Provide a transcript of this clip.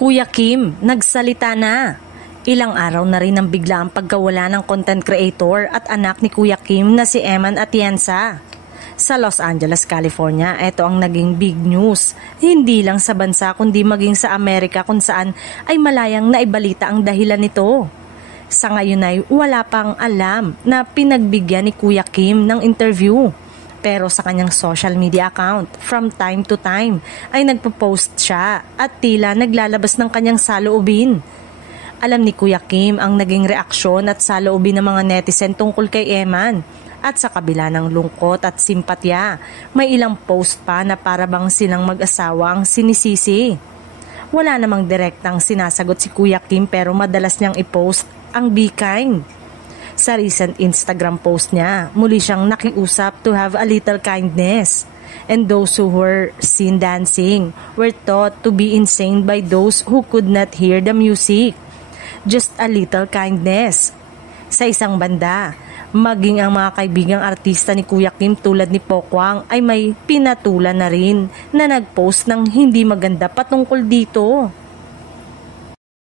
Kuya Kim, nagsalita na. Ilang araw na rin ang biglaang pagkawala ng content creator at anak ni Kuya Kim na si Eman Atienza. Sa Los Angeles, California, ito ang naging big news. Hindi lang sa bansa kundi maging sa Amerika kung saan ay malayang naibalita ang dahilan nito. Sa ngayon ay wala pang alam na pinagbigyan ni Kuya Kim ng interview. Pero sa kanyang social media account, from time to time ay nagpo-post siya at tila naglalabas ng kanyang saloobin. Alam ni Kuya Kim ang naging reaksyon at saloobin ng mga netizen tungkol kay Eman. At sa kabila ng lungkot at simpatya, may ilang post pa na para bang silang mag-asawa ang sinisisi. Wala namang direktang sinasagot si Kuya Kim pero madalas niyang i-post ang "Be kind". Sa recent Instagram post niya, muli siyang nakiusap to have a little kindness. And those who were seen dancing were thought to be insane by those who could not hear the music. Just a little kindness. Sa isang banda, maging ang mga kaibigang artista ni Kuya Kim tulad ni Pokwang ay may pinatulan na rin na nag-post ng hindi maganda patungkol dito.